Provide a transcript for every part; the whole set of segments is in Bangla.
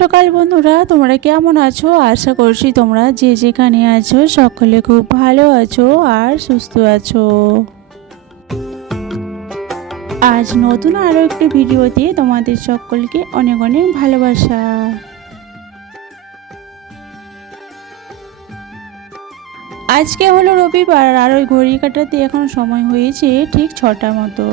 সকাল বন্ধুরা, তোমরা কেমন আছো? আশা করছি তোমরা যে যেখানে আছো সকলে খুব ভালো আছো আর সুস্থ আছো। আজ নতুন আরও একটি ভিডিওতে তোমাদের সকলকে অনেক অনেক ভালোবাসা। আজকে হলো রবিবার আর ওই ঘড়ি কাটাতে এখন সময় হয়েছে ঠিক 6টা মতো।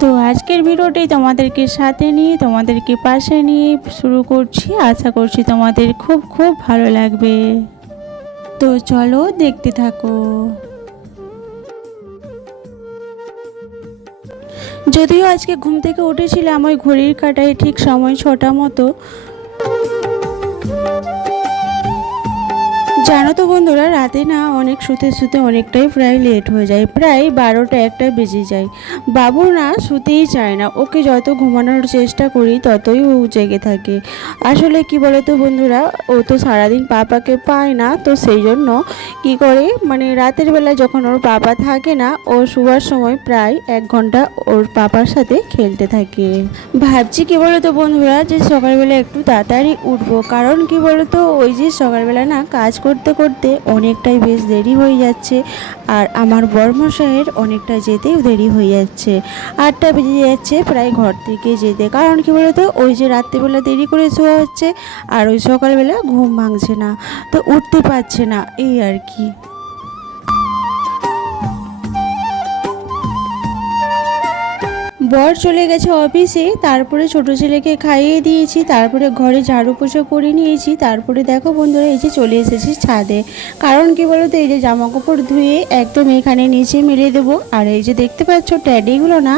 তো আজকের ভিডিওটাই তোমাদেরকে সাথে নিয়ে তোমাদেরকে পাশে নিয়ে শুরু করছি। আশা করছি তোমাদের খুব খুব ভালো লাগবে। তো চলো দেখতে থাকো। যদিও আজকে ঘুম থেকে উঠেছিলাম ওই ঘড়ির কাঁটায় ঠিক সময় 6টা মতো। জানো তো বন্ধুরা, রাতে না অনেক শুতে শুতে অনেকটাই প্রায় লেট হয়ে যায়, প্রায় 12টা 1টা বেজে যায়। বাবু না শুতেই চায় না, ওকে যত ঘুমানোর চেষ্টা করি ততই ও জেগে থাকে। আসলে কি বলো তো বন্ধুরা, ও তো সারাদিন পাপাকে পায় না, তো সেই জন্য কি করে মানে রাতের বেলা যখন ওর পাপা থাকে না, ও শোয়ার সময় প্রায় 1 ঘন্টা ওর পাপার সাথে খেলতে থাকে। ভাবছি কি বলো তো বন্ধুরা, যে সকালবেলা একটু তাড়াতাড়ি উঠবো, কারণ কি বলো তো ওই যে সকালবেলা না কাজ করতে করতে অনেকটাই বেশ দেরি হয়ে যাচ্ছে, আর আমার বরমশাইয়ের অনেকটা যেতেও দেরি হয়ে যাচ্ছে। 8টা বেজে যাচ্ছে প্রায় ঘর থেকে যেতে, কারণ কি বলো তো ওই যে রাত্রিবেলা দেরি করে শোয়া হচ্ছে আর ওই সকালবেলা ঘুম ভাঙছে না, তো উঠতে পারছে না, এই আর কি। বর চলে গেছে অফিসে, তারপরে ছোট ছেলেকে খাইয়ে দিয়েছি, তারপরে ঘরে ঝাড়ু পোছা করে নিয়েছি, তারপরে দেখো বন্ধুরা এই যে চলে এসেছি ছাদে। কারণ কি বলো তো, এই যে জামা কাপড় ধুয়ে একদম এখানে নিচে মেলে দেবো। আর এই যে দেখতে পাচ্ছ ট্যাডিগুলো না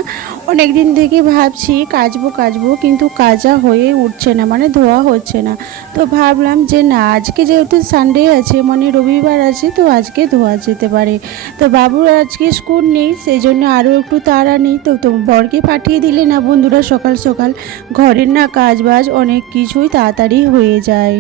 অনেক দিন থেকে ভাবছি কাচবো কিন্তু কাচা হয়ে উঠছে না, মানে ধোয়া হচ্ছে না। তো ভাবলাম যে না, আজকে যেহেতু সানডে আছে মানে রবিবার আছে, তো আজকে ধোয়া যেতে পারে। তো বাবুর আজকে স্কুল নেই, সেই জন্য আরও একটু তাড়া নেই, তো বরকে পাঠিয়ে দিলে না বন্ধুরা সকাল সকাল ঘরের না কাজ বাজ অনেক কিছুই তাড়াতাড়ি হয়ে যায়।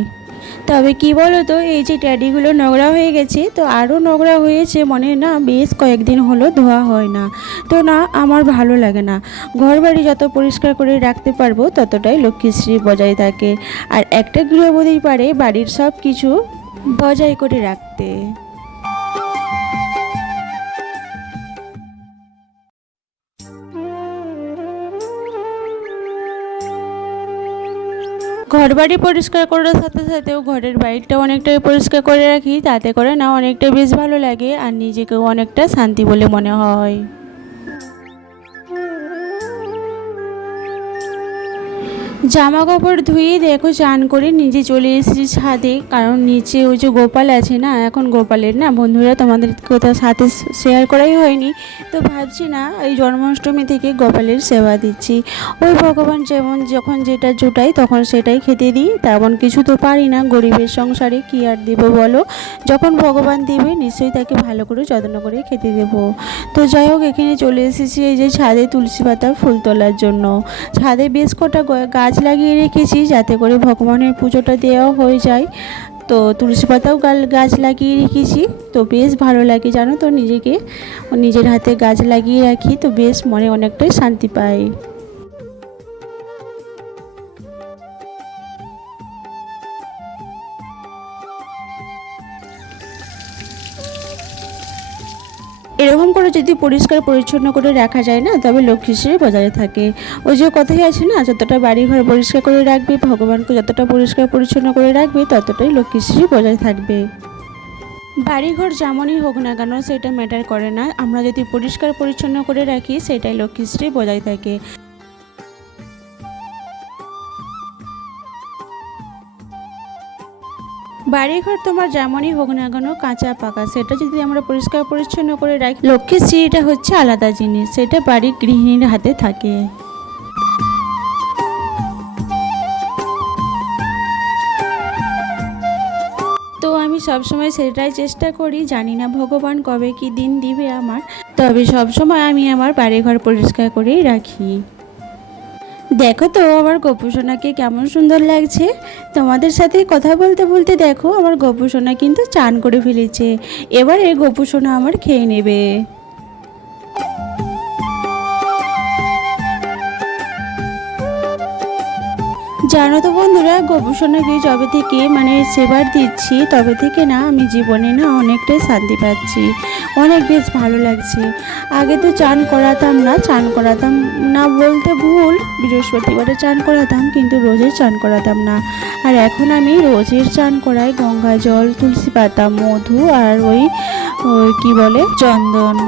তবে কি বলো তো, এই যে ট্যাডিগুলো নোংরা হয়ে গেছে, তো আরও নোংরা হয়েছে, মানে না বেশ কয়েকদিন হলো ধোয়া হয় না, তো না আমার ভালো লাগে না। ঘর বাড়ি যত পরিষ্কার করে রাখতে পারবো ততটাই লক্ষ্মীশ্রী বজায় থাকে, আর একটা গৃহবধূ পারে বাড়ির সব কিছু বজায় করে রাখতে। ঘর বাড়ি পরিষ্কার করার সাথে সাথেও ঘরের বাইরটাও অনেকটাই পরিষ্কার করে রাখি, তাতে করে না অনেকটাই বেশ ভালো লাগে আর নিজেকেও অনেকটা শান্তি বলে মনে হয়। জামা কাপড় ধুয়ে দেখো চান করে নিজে চলে এসেছি ছাদে, কারণ নিচে ওই যে গোপাল আছে না, এখন গোপালের না বন্ধুরা তোমাদের কোথাও সাথে শেয়ার করাই হয়নি, তো ভাবছি না এই জন্মাষ্টমী থেকে গোপালের সেবা দিচ্ছি। ওই ভগবান যেমন যখন যেটা জোটাই তখন সেটাই খেতে দিই, তেমন কিছু তো পারি না, গরিবের সংসারে কি আর দেবো বলো। যখন ভগবান দিবে নিশ্চয়ই তাকে ভালো করে যত্ন করে খেতে দেবো। তো যাই হোক, এখানে চলে এসেছি এই যে ছাদে তুলসী পাতা ফুল তোলার জন্য। ছাদে বেশ কটা গাছ লাগিয়ে রেখেছি যাতে করে ভগবানের পুজোটা দেওয়া হয়ে যায়, তো তুলসী পাতাও গাছ লাগিয়ে রেখেছি। তো বেশ ভালো লাগে জানো তো, নিজেকে নিজের হাতে গাছ লাগিয়ে রাখি তো বেশ মনে অনেকটাই শান্তি পাই। এরকম করে যদি পরিষ্কার পরিচ্ছন্ন করে রাখা যায় না, তবে লক্ষ্মীশ্রী বজায় থাকে। ওই যে কথাই আছে না, যতটা বাড়িঘর পরিষ্কার করে রাখবে, ভগবানকে যতটা পরিষ্কার পরিচ্ছন্ন করে রাখবে ততটাই লক্ষ্মীশ্রী বজায় থাকবে। বাড়িঘর যেমনই হোক না কেন সেটা ম্যাটার করে না, আমরা যদি পরিষ্কার পরিচ্ছন্ন করে রাখি সেটাই লক্ষ্মীশ্রী বজায় থাকে। বাড়িঘর তোমার যেমনই হোক না কেন কাঁচা পাকা, সেটা যদি আমরা পরিষ্কার পরিচ্ছন্ন করে রাখি, লক্ষ্মীশ্রী এটা হচ্ছে আলাদা জিনিস, সেটা বাড়ির গৃহিণীর হাতে থাকে। তো আমি সবসময় সেটাই চেষ্টা করি, জানি না ভগবান কবে কি দিন দিবে আমার, তবে সবসময় আমি আমার বাড়িঘর পরিষ্কার করেই রাখি। দেখো তো আমার গোপুসোনাকে কেমন সুন্দর লাগছে। তোমাদের সাথে কথা বলতে বলতে দেখো আমার গোপুসোনা কিন্তু চান করে ফেলেছে, এবারে গোপুসোনা আমার খেয়ে নেবে। জানো তো বন্ধুরা, গবেষণাকে যবে থেকে সেবার দিচ্ছি তবে থেকে না আমি জীবনে না অনেকটাই শান্তি পাচ্ছি, অনেক বেশ ভালো লাগছে। আগে তো চান করাতাম না বলতে ভুল, বৃহস্পতিবারে চান করাতাম কিন্তু রোজের চান করাতাম না। আর এখন আমি রোজের চান করাই গঙ্গা জল, তুলসী পাতা, মধু আর ওই কি বলে চন্দন।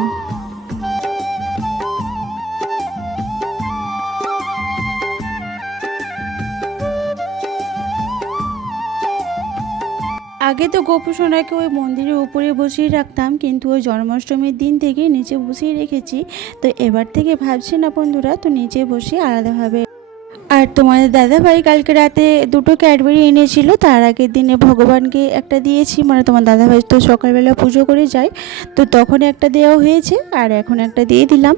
আগে তো গোপুসোনাকে ওই মন্দিরের উপরে বসিয়ে রাখতাম, কিন্তু ওই জন্মাষ্টমীর দিন থেকে নিচে বসিয়ে রেখেছি। তো এবার থেকে ভাবছি না বন্ধুরা, তো নিচে বসিয়ে আলাদাভাবে। আর তোমাদের দাদাভাই কালকে রাতে 2টো ক্যাডবেরি এনেছিল, তার আগের দিনে ভগবানকে একটা দিয়েছি, তোমার দাদাভাই তো সকালবেলা পুজো করে যায়, তো তখন একটা দেওয়া হয়েছে আর এখন একটা দিয়ে দিলাম।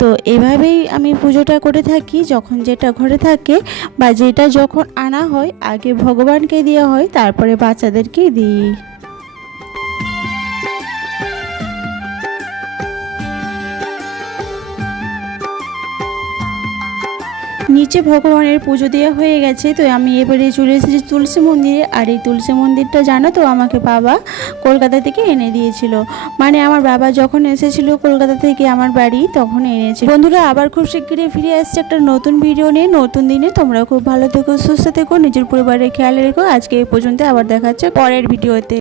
তো এভাবেই আমি পুজোটা করে থাকি, যখন যেটা ঘরে থাকে বা যেটা যখন আনা হয় আগে ভগবানকে দেওয়া হয়, তারপরে বাচ্চাদেরকে দিই। নিচে ভগবানের পুজো দেওয়া হয়ে গেছে, তো আমি এবারে চলে এসেছি তুলসী মন্দিরে। আর এই তুলসী মন্দিরটা জানো তো আমাকে বাবা কলকাতা থেকে এনে দিয়েছিল, আমার বাবা যখন এসেছিল কলকাতা থেকে আমার বাড়ি তখন এনেছিল। বন্ধুরা আবার খুব শিগগিরই ফিরে আসছে একটা নতুন ভিডিও নিয়ে, নতুন দিনে। তোমরা খুব ভালো থেকো, সুস্থ থেকো, নিজের পরিবারের খেয়াল রেখো। আজকে এই পর্যন্ত, আবার দেখা হচ্ছে পরের ভিডিওতে।